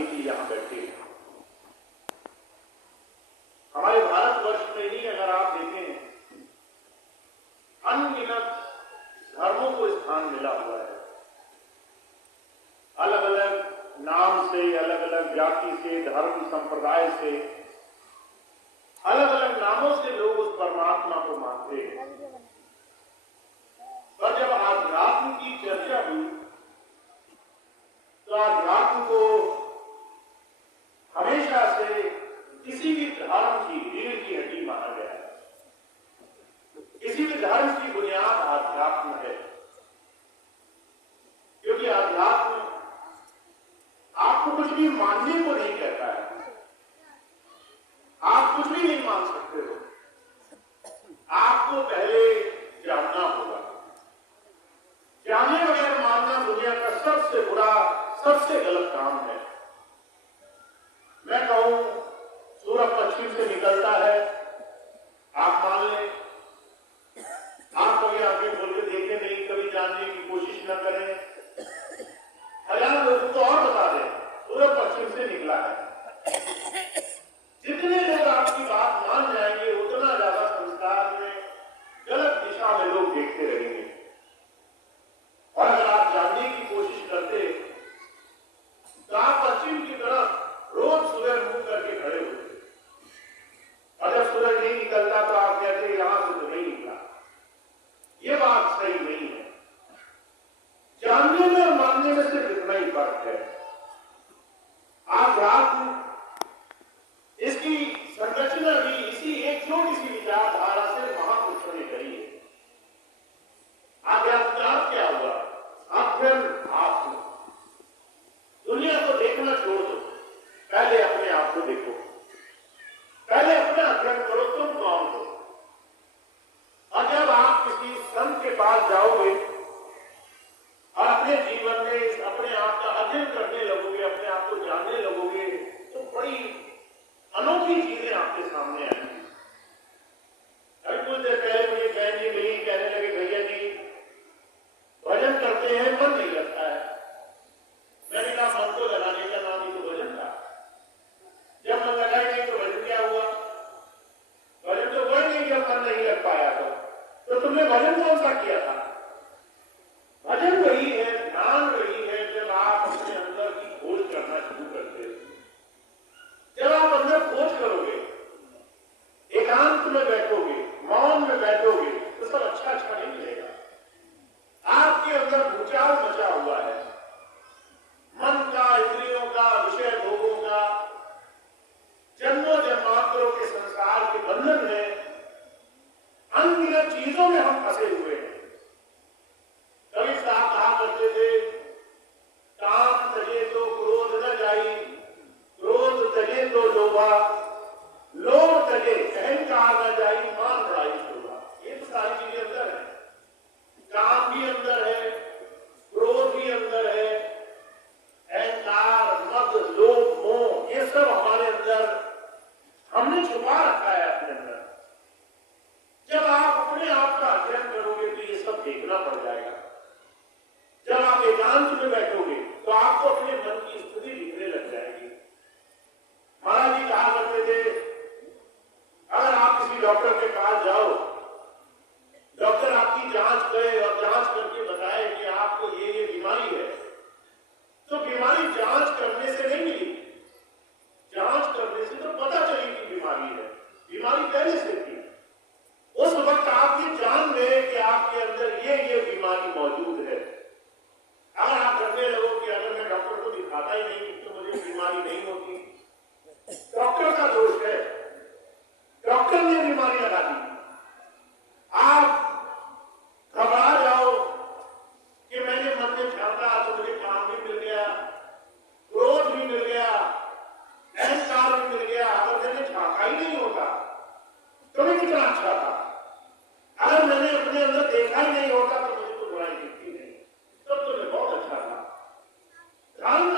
करने के लिए यहाँ बैठे हैं। हमारे भारतवर्ष में ही अगर आप देखें अनगिनत धर्मों को स्थान मिला हुआ है। अलग अलग नाम से, अलग अलग जाति से, धर्म संप्रदाय से, अलग अलग नामों से लोग उस परमात्मा को मानते हैं। पर जब आध्यात्म की चर्चा हुई तो आध्यात्म को हमेशा से किसी भी धर्म की रीढ़ की हड्डी माना गया है। किसी भी धर्म की बुनियाद आध्यात्म है, क्योंकि आध्यात्म आपको कुछ भी मानने को नहीं कहता है। आप कुछ भी नहीं मान सकते हो, आपको पहले जानना होगा। जाने बगैर मानना दुनिया का सबसे बुरा, सबसे गलत काम है। मैं कहूं सूरज पश्चिम से निकलता है, आप मान लें, आप कभी आंखें खोल के देखें नहीं, कभी जानने की कोशिश न करें, हजार लोगों को और बता दें सूरज पश्चिम से निकला है। जितने लोग आपकी बात मान जाएंगे उतना ज्यादा संसार में गलत दिशा में लोग देखते रहेंगे। और अगर आप जानने की कोशिश करते तो आप पश्चिम की तरफ रोज सूरज मुंह करके खड़े होते, और जब सूरज नहीं निकलता तो आप कहते यहां से तो नहीं निकला। ये बात सही नहीं है। जानने में और मानने में सिर्फ इतना ही फर्क है। आध्यात्म इसकी संरचना भी इसी एक छोटी सी विचारधारा से महापुरुषों ने करी है। आध्यात्म क्या हुआ? आत्म। दुनिया को देखना छोड़ दो, पहले अपने आप को देखो, पहले अपना अध्ययन करो तुम कौन हो। और जब आप किसी संत के पास जाओगे और अपने जीवन में अपने आप का अध्ययन करने लगोगे, अपने आप को जानने लगोगे, तो बड़ी अनोखी चीजें आपके सामने आएंगी। अभी कुछ देर पहले मुझे बहन जी मिली, कहने लगे भैया जी भजन करते हैं मन नहीं लगता है। मैंने कहा मन को लगाने का नाम ही तो भजन था। जब मन लगा नहीं तो भजन क्या हुआ? भजन तो वही नहीं जब मन नहीं लग पाया तो तुमने भजन कौन सा किया था? भजन वही है, ध्यान वही है जब आप अपने अंदर की खोज करना शुरू करते हो। जब आप अंदर खोज करोगे, एकांत में बैठोगे, मौन में बैठोगे, तो सब अच्छा नहीं मिलेगा। आपके अंदर भूचाल मचा हुआ है, मन का, इंद्रियों का, विषय भोगों का, जन्मों जन्मांतरों के संसार के बंधन में, अनगिनत चीजों में हम फंसे हुए हैं। कभी साहब कहा करते थे, काम तजे तो क्रोध न जाई, क्रोध तजे तो लोभा, लोभ तजे अहंकार न जाई, मान बढ़ाई शोभा। ये तो सारी चीजें अंदर है। काम भी अंदर है, क्रोध भी अंदर है, अहंकार, मद, लोभ, मोह, ये सब हमारे अंदर हमने छुपा रखा है अपने अंदर। जब आप अपने आप का अध्ययन करोगे तो ये सब देखना पड़ जाएगा। जब आप एकांत में बैठोगे तो आपको अपने मन की स्थिति दिखने लग जाएगी। महाराज जी कहा करते थे, अगर आप किसी डॉक्टर के पास जाओ, डॉक्टर आपकी जांच करे और जांच करके बताए कि आपको ये बीमारी है, तो बीमारी जांच करने से नहीं मिली, जांच करने से तो पता चली कि बीमारी है। बीमारी पहले से थी, उस वक्त आप ये जान गए कि आपके अंदर ये बीमारी मौजूद है। अगर आप करने लगो कि अगर मैं डॉक्टर को दिखाता ही नहीं तो मुझे बीमारी नहीं होती, डॉक्टर का दोष है, डॉक्टर ने बीमारी लगा दी। आप घबरा जाओ कि मैंने मन में झांका तो मुझे काम भी मिल गया, क्रोध भी मिल गया, अहंकार भी मिल गया। अगर मैंने झांका ही नहीं होता तो मैं कितना अच्छा था। अगर मैंने अपने अंदर देखा ही नहीं होता तो मुझे तो बुराई दिखती नहीं, तब तो मैं बहुत अच्छा था। ध्यान